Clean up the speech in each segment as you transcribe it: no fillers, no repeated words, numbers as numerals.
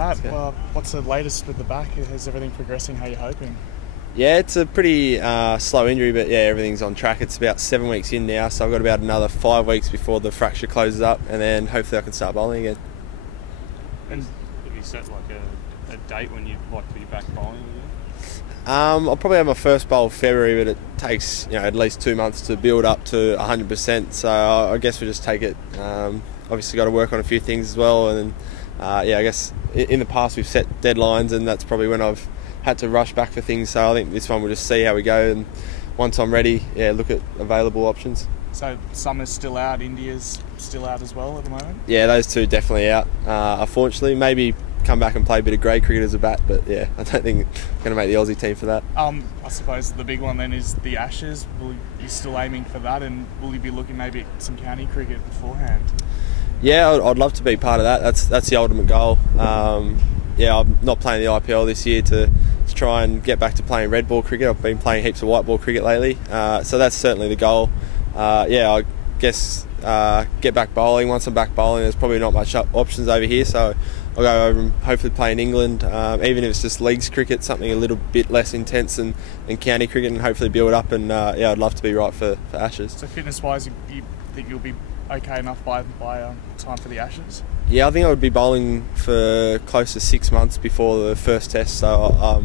Pat, well, what's the latest with the back? Is everything progressing how you're hoping? Yeah, it's a pretty slow injury, but yeah, everything's on track. It's about 7 weeks in now, so I've got about another 5 weeks before the fracture closes up, and then hopefully I can start bowling again. And have you set like a date when you'd like to be back bowling again? I'll probably have my first bowl in February, but it takes at least 2 months to build up to 100%. So I guess we just take it. Obviously, got to work on a few things as well, and I guess in the past we've set deadlines, and that's probably when I've had to rush back for things. So I think this one we'll just see how we go, and once I'm ready, look at available options. So summer's still out, India's still out as well at the moment? Yeah, those two definitely out. Unfortunately, maybe come back and play a bit of grade cricket as a bat, but yeah, I don't think I'm going to make the Aussie team for that. I suppose the big one then is the Ashes. Will you still aiming for that, and will you be looking maybe at some county cricket beforehand? Yeah, I'd love to be part of that. That's the ultimate goal. I'm not playing the IPL this year to try and get back to playing red ball cricket. I've been playing heaps of white ball cricket lately, so that's certainly the goal. I guess get back bowling. Once I'm back bowling, there's probably not much options over here, so I'll go over and hopefully play in England, even if it's just leagues cricket, something a little bit less intense than county cricket, and hopefully build up. And I'd love to be right for Ashes. So fitness-wise, you think you'll be okay enough by time for the Ashes? Yeah, I think I would be bowling for close to 6 months before the first test. So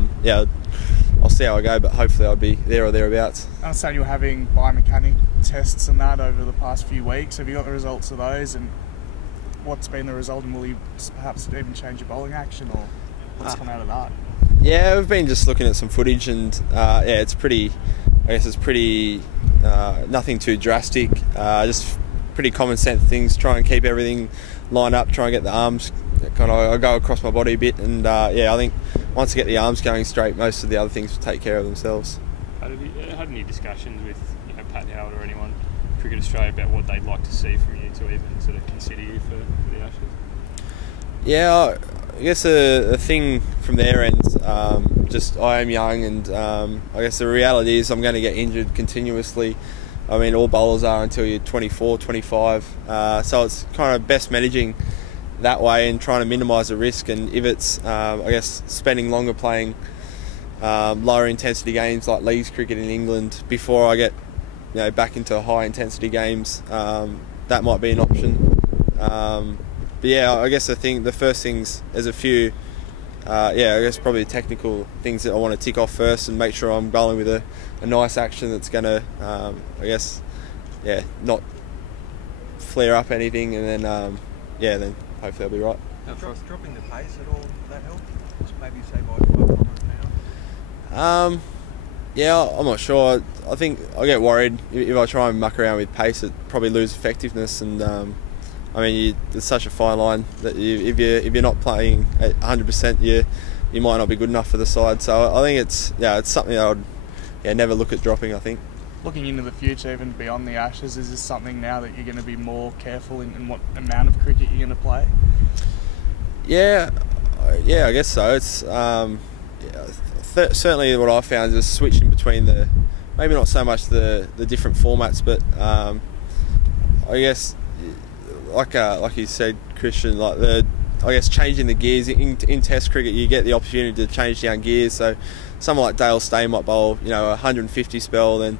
I'll see how I go, but hopefully I'll be there or thereabouts. I understand you were having biomechanic tests and that over the past few weeks. Have you got the results of those, and what's been the result, and will you perhaps even change your bowling action, or what's come out of that? Yeah, we've been just looking at some footage, and it's pretty nothing too drastic, just pretty common sense things. Try and keep everything lined up, try and get the arms I go across my body a bit, and I think once I get the arms going straight, most of the other things will take care of themselves. Have you had any discussions with Pat Howard or anyone, Cricket Australia, about what they'd like to see from you to even sort of consider you for the Ashes? Yeah, I guess a thing from their end, just I am young, and I guess the reality is I'm going to get injured continuously. I mean, all bowlers are until you're 24, 25, so it's kind of best managing that way and trying to minimise the risk. And if it's, spending longer playing lower intensity games like leagues cricket in England before I get back into high intensity games, that might be an option. But I guess the first things, there's a few, I guess probably technical things that I want to tick off first and make sure I'm bowling with a nice action that's going to, not flare up anything, and then, then hopefully I'll be right. Dropping the pace at all, will that help? Just maybe say by 5 kilometres an hour? I'm not sure. I think I get worried if I try and muck around with pace, it probably lose effectiveness, and it's such a fine line that if you're not playing at 100%, you might not be good enough for the side. So I think it's something I would never look at dropping, I think. Looking into the future, even beyond the Ashes, is this something now that you're going to be more careful in what amount of cricket you're going to play? Yeah, I guess so. It's certainly what I found is switching between maybe not so much the different formats, but I guess like you said, Christian, changing the gears in Test cricket, you get the opportunity to change down gears. So someone like Dale Stay might bowl 150 spell, then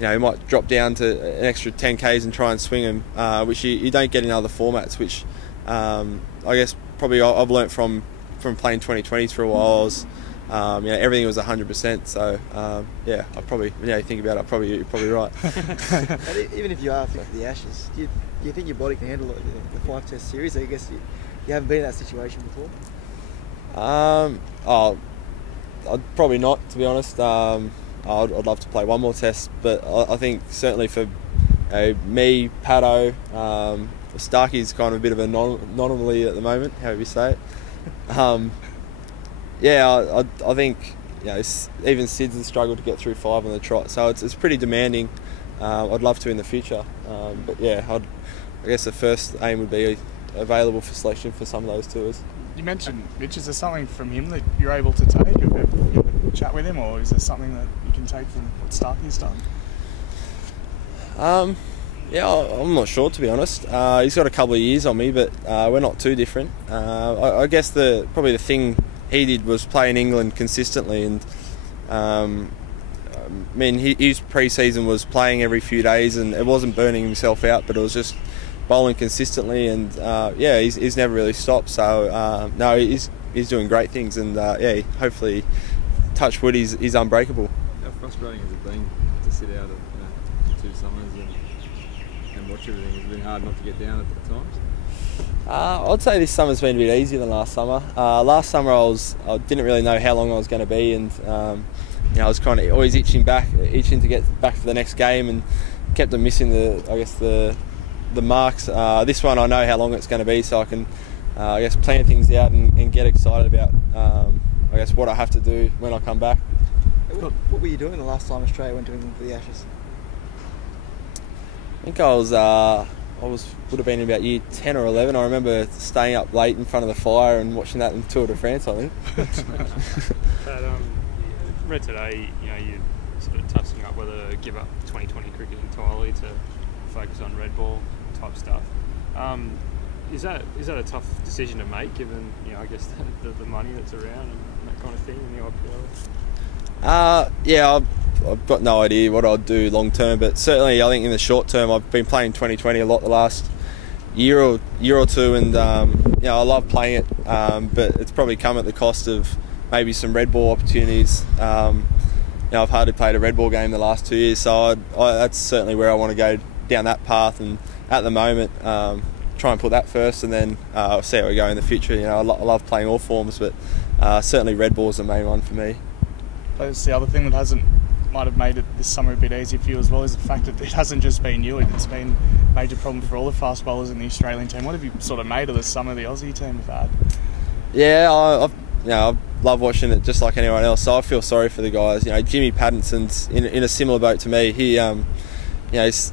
he might drop down to an extra 10 k's and try and swing them, which you don't get in other formats. Which I guess probably I've learnt from playing 2020s for a while. I was, everything was 100%. So I probably, you think about it, you're probably right. Even if you are for the Ashes, do you think your body can handle the 5 Test series? I guess you haven't been in that situation before. I'd probably not, to be honest. I'd love to play one more test, but I think certainly for me, Pato, Starkey's kind of a bit of an anomaly at the moment, however you say it. I think even Sid's has struggled to get through 5 on the trot, so it's pretty demanding. I'd love to in the future, I guess the first aim would be available for selection for some of those tours. You mentioned Mitch. Is there something from him that you're able to take? Have you ever chat with him, or is there something that you can take from what Starkey's done? Yeah, I'm not sure, to be honest. He's got a couple of years on me, but we're not too different. I guess probably the thing he did was play in England consistently, and I mean, his pre-season was playing every few days, and it wasn't burning himself out, but it was just bowling consistently, and yeah, he's never really stopped. So no, he's doing great things, and yeah, hopefully, touch wood, he's unbreakable. How frustrating has it been to sit out at 2 summers and watch everything? It's been hard not to get down at times. I'd say this summer's been a bit easier than last summer. Last summer I didn't really know how long I was going to be, and you know, I was kind of always itching to get back for the next game, and kept on missing the marks. This one I know how long it's going to be, so I can I guess plan things out and get excited about I guess what I have to do when I come back. What were you doing the last time Australia went to England for the Ashes? I think would have been in about year 10 or 11. I remember staying up late in front of the fire and watching that in Tour de France, I think. But read today, you know, you're sort of touching up whether to give up 2020 cricket entirely to focus on red ball type stuff. Is that a tough decision to make, given, you know, I guess the money that's around and that kind of thing in the IPL? Yeah, I've got no idea what I'd do long term, but certainly I think in the short term I've been playing 2020 a lot the last year or two, and you know, I love playing it, but it's probably come at the cost of maybe some red ball opportunities. You know, I've hardly played a red ball game the last 2 years, so that's certainly where I want to go down that path, and at the moment try and put that first, and then see how we go in the future. You know, I love playing all forms, but certainly red ball is the main one for me. That's the other thing that might have made it this summer a bit easier for you as well, is the fact that it hasn't just been you, it's been a major problem for all the fast bowlers in the Australian team. What have you sort of made of the summer the Aussie team have had? Yeah, I love watching it just like anyone else, so I feel sorry for the guys. You know, Jimmy Pattinson's in a similar boat to me. He, you know, he's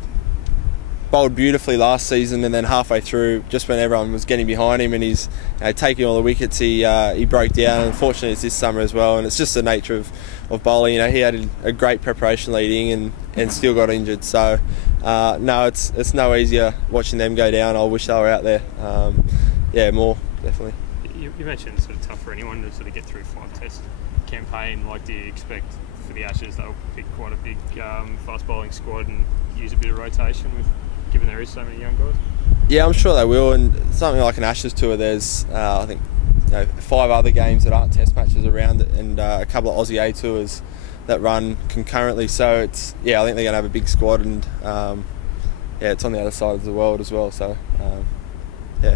bowled beautifully last season, and then halfway through, just when everyone was getting behind him and he's, you know, taking all the wickets, he broke down. Unfortunately, it's this summer as well, and it's just the nature of bowling. You know, he had a great preparation leading and still got injured. So no, it's no easier watching them go down. I wish they were out there. Yeah, more definitely. You mentioned it's sort of tough for anyone to sort of get through 5-test campaign. Like, do you expect for the Ashes they'll pick quite a big fast bowling squad and use a bit of rotation given there is so many young guys? Yeah, I'm sure they will, and something like an Ashes tour, there's I think, you know, 5 other games that aren't test matches around it, and a couple of Aussie A tours that run concurrently. So it's, yeah, I think they're going to have a big squad, and yeah, it's on the other side of the world as well. So yeah.